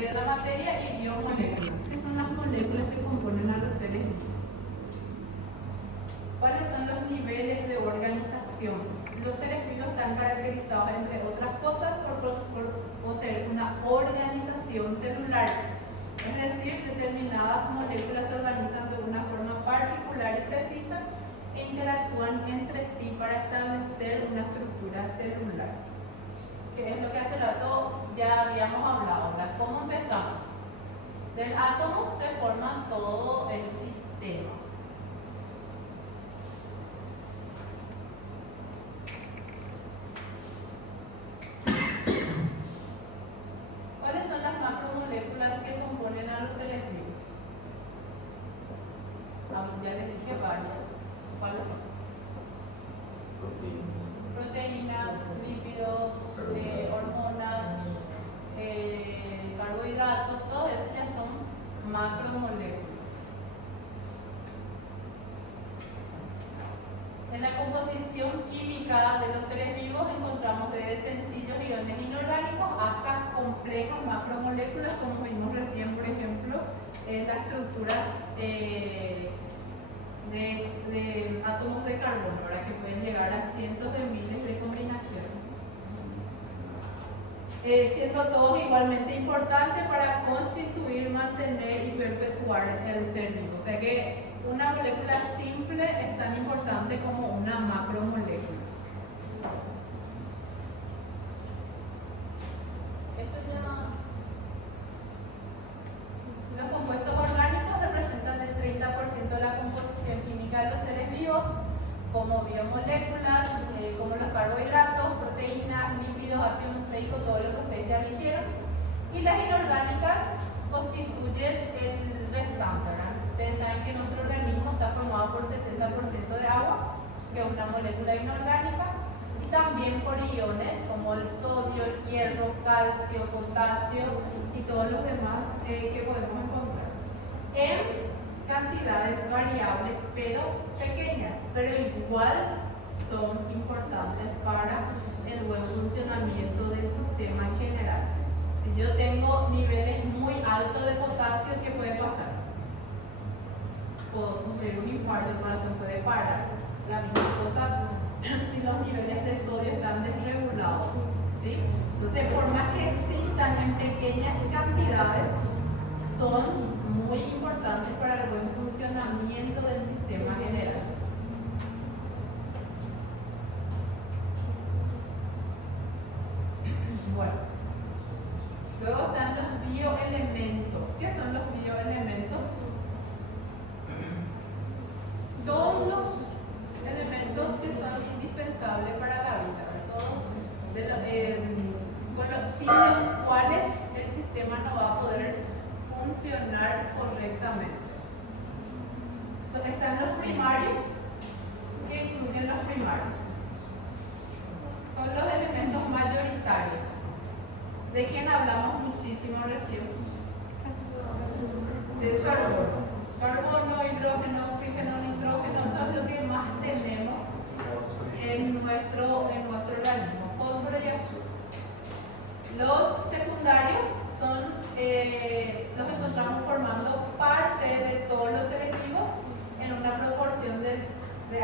de la materia y biomoléculas, que son las moléculas que componen a los seres vivos. ¿Cuáles son los niveles de organización? Los seres vivos están caracterizados, entre otras cosas, por poseer una organización celular. Es decir, determinadas moléculas se organizan de una forma particular y precisa e interactúan entre sí para establecer una estructura celular. Que es lo que hace rato ya habíamos hablado. ¿Cómo empezamos? Del átomo se forma todo el sistema. ¿Cuáles son las macromoléculas que componen a los seres vivos? Ya les dije varias. ¿Cuáles son? Proteínas, lípidos, hormonas, carbohidratos, todo eso ya son macromoléculas. En la composición química de los seres vivos encontramos desde sencillos iones inorgánicos hasta complejas macromoléculas, como vimos recién, por ejemplo, en las estructuras de átomos de carbono, ¿verdad? Que pueden llegar a cientos de miles de combinaciones. Siendo todos igualmente importantes para constituir, mantener y perpetuar el ser vivo. O sea que una molécula simple es tan importante como una macromolécula. Los compuestos orgánicos representan el 30% de la composición química de los seres vivos, como biomoléculas, como los carbohidratos, proteínas, lípidos, ácido nucleico, todo lo que ustedes ya dijeron. Y las inorgánicas constituyen el restante, ¿verdad? Ustedes saben que nuestro organismo está formado por 70% de agua, que es una molécula inorgánica, y también por iones como el sodio, el hierro, calcio, potasio y todos los demás que podemos encontrar en cantidades variables pero pequeñas, pero igual son importantes para el buen funcionamiento del sistema en general. Si yo tengo niveles muy altos de potasio, ¿qué puede pasar? Puedo sufrir un infarto, el corazón puede parar. La misma cosa si los niveles de sodio están desregulados, ¿sí? Entonces, por más que existan en pequeñas cantidades, son muy importantes para el buen funcionamiento del sistema general. Bueno, luego están los bioelementos. ¿Qué son los bioelementos? Todos los elementos que son indispensables para la vida, sin los cuales el sistema no va a poder funcionar correctamente. Están los primarios, que incluyen los primarios. Son los elementos mayoritarios, de quien hablamos muchísimo recién. Del carbono. Carbono, hidrógeno, oxígeno, nitrógeno, eso es lo que más tenemos en nuestro organismo, fósforo y azufre. Los secundarios son, los encontramos formando parte de todos los seres vivos en una proporción de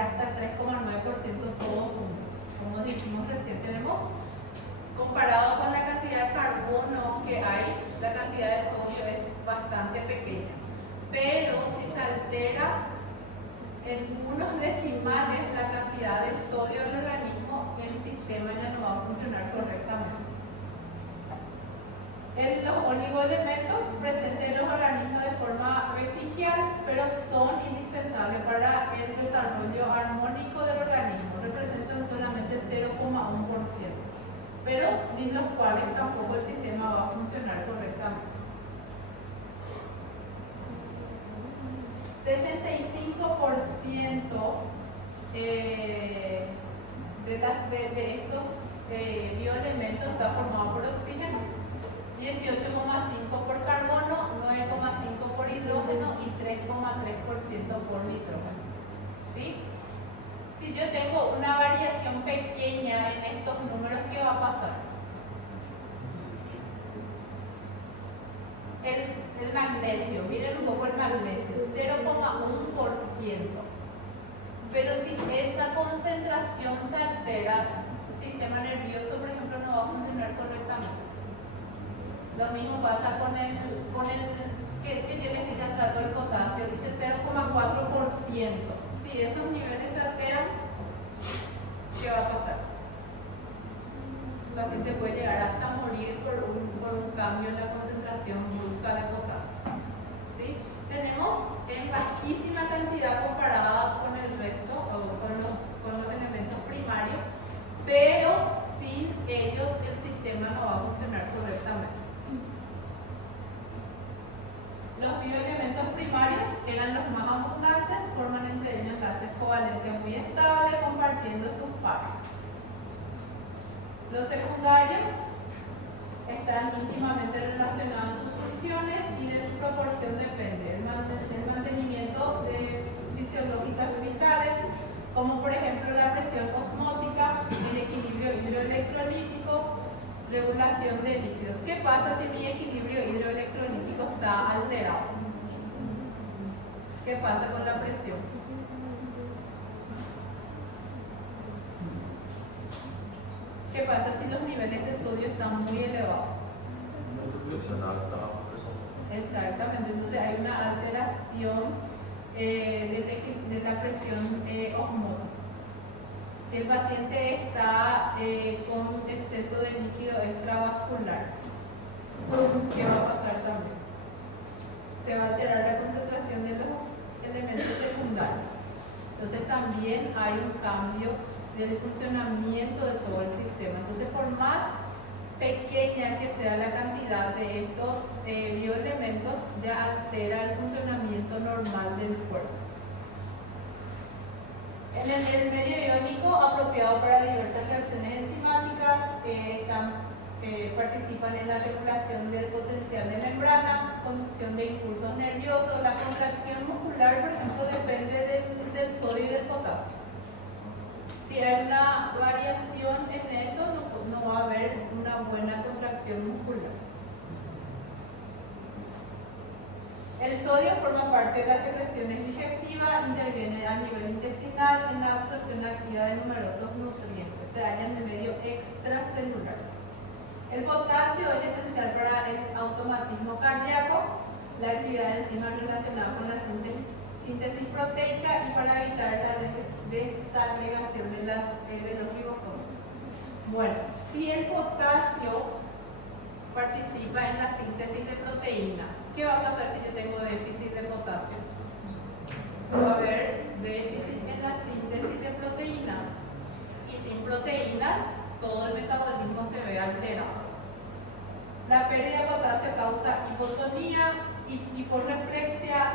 hasta 3,9% todos juntos. Como dijimos recién, tenemos, comparado con la cantidad de carbono que hay, la cantidad de sodio es bastante pequeña. Pero si se altera en unos decimales la cantidad de sodio del organismo, el sistema ya no va a funcionar correctamente. Los oligoelementos presentes en los organismos de forma vestigial, pero son indispensables para el desarrollo armónico del organismo. Representan solamente 0,1%, pero sin los cuales tampoco el sistema va a funcionar correctamente. 65% de estos bioelementos está formado por oxígeno, 18,5% por carbono, 9,5% por hidrógeno y 3,3% por nitrógeno. ¿Sí? Si yo tengo una variación pequeña en estos números, ¿qué va a pasar? El magnesio, miren un poco el magnesio, 0,1%. Pero si esa concentración se altera, el sistema nervioso, por ejemplo, no va a funcionar correctamente. Lo mismo pasa con el que yo les dije hace rato, el potasio, dice 0,4%. Si esos niveles se alteran, ¿qué va a pasar? El paciente puede llegar hasta morir por un cambio en la concentración brusca de potasio. ¿Sí? Tenemos en bajísima cantidad comparada con el resto o con los elementos primarios, pero sin ellos el sistema no va a funcionar correctamente. Los bioelementos primarios eran los más abundantes, forman entre ellos enlaces covalentes muy estables compartiendo sus pares. Los secundarios están íntimamente relacionados en sus funciones y de su proporción depende el mantenimiento de fisiológicas vitales, como por ejemplo la presión osmótica, el equilibrio hidroelectrolítico, regulación de líquidos. ¿Qué pasa si mi equilibrio hidroelectrolítico está alterado? ¿Qué pasa con la presión? ¿Qué pasa si los niveles de sodio están muy elevados? Exactamente, entonces hay una alteración de la presión osmótica. Si el paciente está con exceso de líquido extravascular, ¿qué va a pasar también? Se va a alterar la concentración de los elementos secundarios. Entonces también hay un cambio del funcionamiento de todo el sistema. Entonces, por más pequeña que sea la cantidad de estos bioelementos, ya altera el funcionamiento normal del cuerpo. En el medio iónico, apropiado para diversas reacciones enzimáticas, participan en la regulación del potencial de membrana, conducción de impulsos nerviosos. La contracción muscular, por ejemplo, depende del sodio y del potasio. Si hay una variación en eso, no va a haber una buena contracción muscular. El sodio forma parte de las secreciones digestivas, interviene a nivel intestinal en la absorción activa de numerosos nutrientes, se halla en el medio extracelular. El potasio es esencial para el automatismo cardíaco, la actividad de enzimas relacionada con la síntesis proteica y para evitar la desagregación de los ribosomas. Bueno, si el potasio participa en la síntesis de proteína, ¿qué va a pasar si yo tengo déficit de potasio? Va a haber déficit en la síntesis de proteínas y sin proteínas todo el metabolismo se ve alterado. La pérdida de potasio causa hipotonía, hiporreflexia,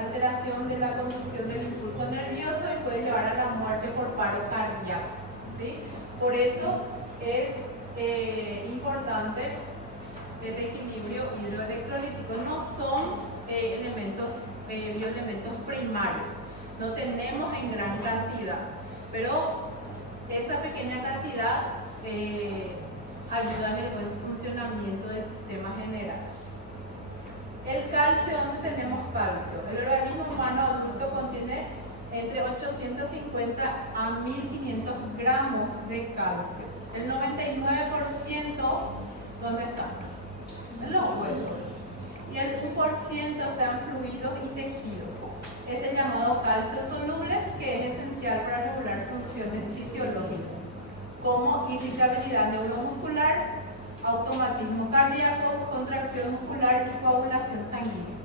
alteración de la conducción del impulso nervioso y puede llevar a la muerte por paro cardíaco. ¿Sí? Por eso es importante el equilibrio hidroelectrolítico. No son bioelementos primarios, no tenemos en gran cantidad, pero esa pequeña cantidad ayuda en el buen funcionamiento del sistema general. El calcio, ¿dónde tenemos calcio? El organismo humano adulto contiene entre 850 a 1500 gramos de calcio. El 99%, ¿dónde está? En los huesos. Y el 1% está en fluidos y tejidos. Es el llamado calcio soluble, que es esencial para regular funciones fisiológicas, como irritabilidad neuromuscular, automatismo cardíaco, contracción muscular y coagulación sanguínea.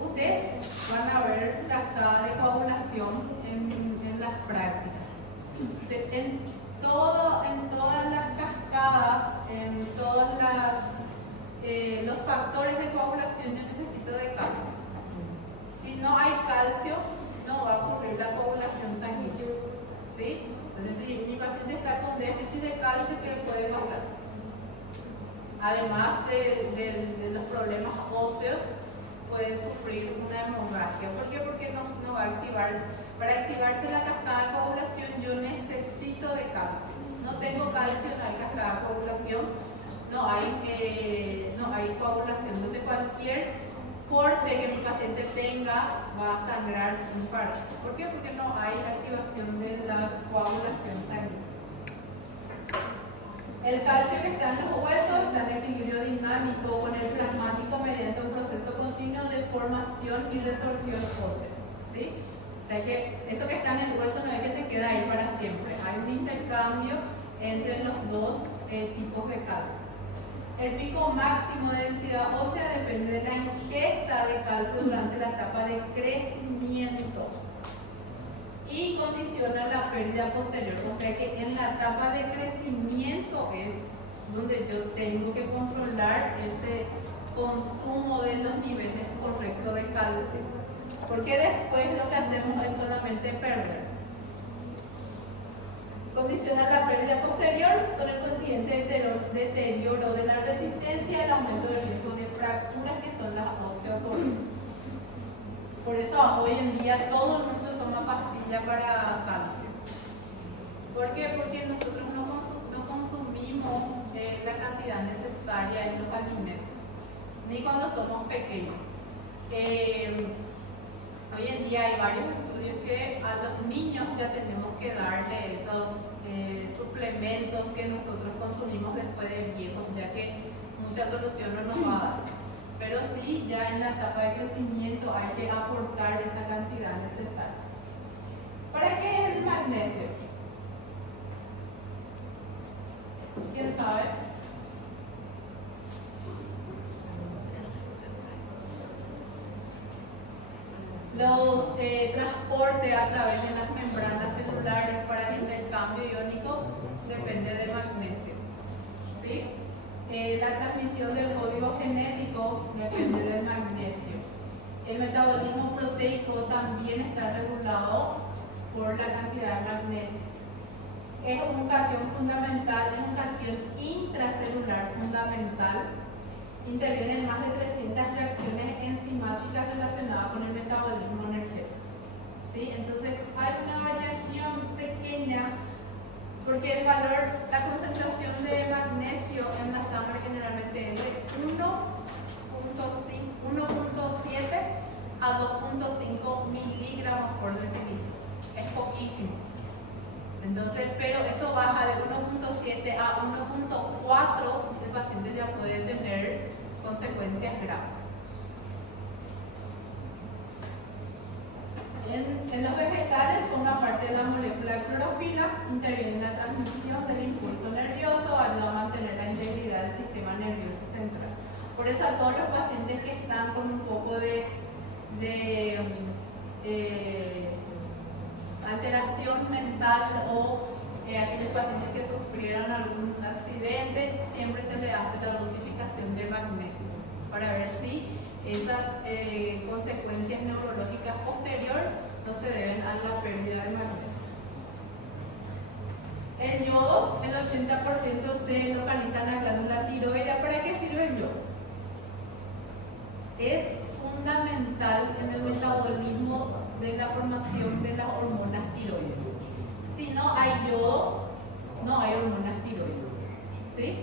Ustedes van a ver cascada de coagulación en las prácticas. En todas las cascadas, en todos los factores de coagulación, yo necesito de calcio. Si no hay calcio, no va a ocurrir la coagulación sanguínea. ¿Sí? Entonces, si mi paciente está con déficit de calcio, ¿qué le puede pasar? Además de los problemas óseos, puede sufrir una hemorragia. ¿Por qué? Porque no va a activar. Para activarse la cascada de coagulación, yo necesito de calcio. No tengo calcio, no hay cascada de coagulación, no hay hay coagulación. Entonces cualquier corte que mi paciente tenga va a sangrar sin parar. ¿Por qué? Porque no hay activación de la coagulación sanguínea. El calcio que está en los huesos está en equilibrio dinámico con el plasmático mediante un proceso continuo de formación y resorción ósea. ¿Sí? O sea que eso que está en el hueso no es que se queda ahí para siempre. Hay un intercambio entre los dos tipos de calcio. El pico máximo de densidad ósea depende de la ingesta de calcio durante la etapa de crecimiento y condiciona la pérdida posterior. O sea que en la etapa de crecimiento es donde yo tengo que controlar ese consumo de los niveles correctos de calcio, porque después lo que hacemos es solamente perder. Condiciona la pérdida posterior con el consiguiente deterioro de la resistencia y el aumento del riesgo de fracturas, que son las osteoporosis. Por eso hoy en día todo el mundo toma pastilla para calcio. ¿Por qué? Porque nosotros no consumimos la cantidad necesaria en los alimentos, ni cuando somos pequeños. Hoy en día hay varios estudios que a los niños ya tenemos que darle esos suplementos que nosotros consumimos después de viejos, ya que mucha solución no nos va a dar. Pero sí, ya en la etapa de crecimiento hay que aportar esa cantidad necesaria. ¿Para qué es el magnesio? ¿Quién sabe? Los transportes a través de las membranas celulares para el intercambio iónico depende de magnesio. ¿Sí? La transmisión del código genético depende del magnesio. El metabolismo proteico también está regulado por la cantidad de magnesio. Es un catión fundamental, es un catión intracelular fundamental. Interviene en más de 300 reacciones enzimáticas relacionadas con el metabolismo energético. ¿Sí? Entonces hay una variación pequeña, porque el valor, la concentración de magnesio en la sangre generalmente es de 1.7 a 2.5 miligramos por decilitro. Es poquísimo. Entonces, pero eso baja de 1.7 a 1.4, el paciente ya puede tener consecuencias graves. En los vegetales forma parte de la molécula de clorofila, interviene en la transmisión del impulso nervioso, ayuda a mantener la integridad del sistema nervioso central. Por eso a todos los pacientes que están con un poco de alteración mental o aquellos pacientes que sufrieron algún accidente, siempre se le hace la dosificación de magnesio para ver si esas consecuencias neurológicas posteriores no se deben a la pérdida de magnesio. El yodo, el 80% se localiza en la glándula tiroidea. ¿Para qué sirve el yodo? Es fundamental en el metabolismo de la formación de las hormonas tiroides. Si no hay yodo, no hay hormonas tiroides. ¿Sí?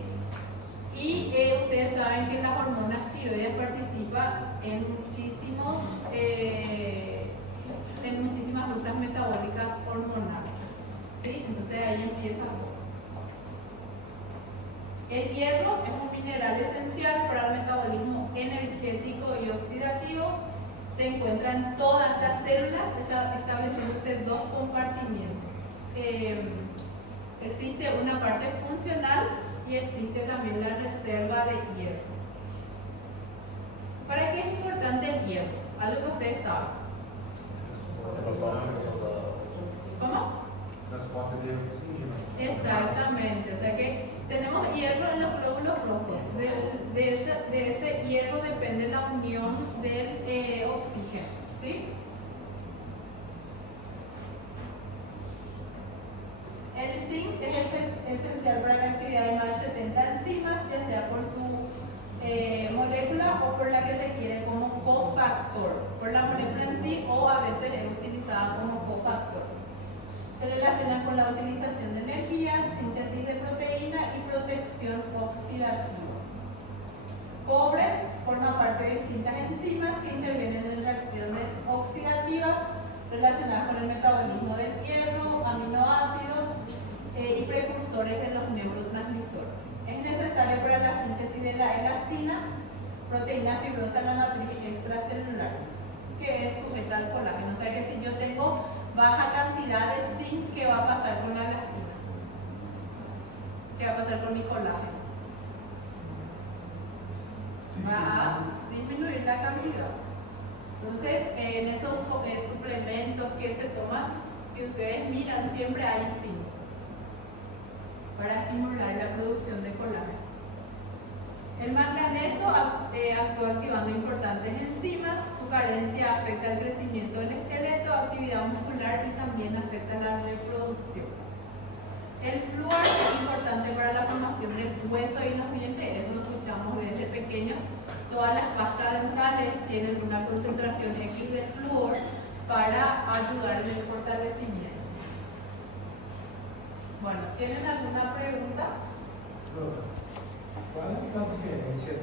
Y ustedes saben que las hormonas tiroides participan en muchísimas rutas metabólicas hormonales. ¿Sí? Entonces ahí empieza todo. El hierro es un mineral esencial para el metabolismo energético y oxidativo. Se encuentra en todas las células, estableciéndose dos compartimientos. Existe una parte funcional y existe también la reserva de hierro. ¿Para qué es importante el hierro? Algo que ustedes saben. ¿Cómo? Transporte de oxígeno. Exactamente, o sea que tenemos hierro en los glóbulos rojos. De ese hierro depende la unión del oxígeno. ¿Sí? El zinc es esencial para la actividad de más de 70 enzimas, ya sea por su molécula o por la que requiere como cofactor, por la molécula en sí, o a veces es utilizada como cofactor. Se relaciona con la utilización de energía, síntesis de proteína y protección oxidativa. Cobre enzimas que intervienen en reacciones oxidativas relacionadas con el metabolismo del hierro, aminoácidos y precursores de los neurotransmisores. Es necesario para la síntesis de la elastina, proteína fibrosa en la matriz extracelular, que es sujeta al colágeno. O sea que si yo tengo baja cantidad de zinc, ¿qué va a pasar con la elastina? ¿Qué va a pasar con mi colágeno? Va a disminuir la cantidad. Entonces, en esos suplementos que se toman, si ustedes miran, siempre hay zinc para estimular la producción de colágeno. El manganeso actúa activando importantes enzimas. Su carencia afecta el crecimiento del esqueleto, actividad muscular y también afecta la reproducción. El flúor es importante para la formación del hueso y los dientes, eso escuchamos desde pequeños. Todas las pastas dentales tienen una concentración X de flúor para ayudar en el fortalecimiento. Bueno, ¿tienen alguna pregunta? Profe, ¿cuál es la diferencia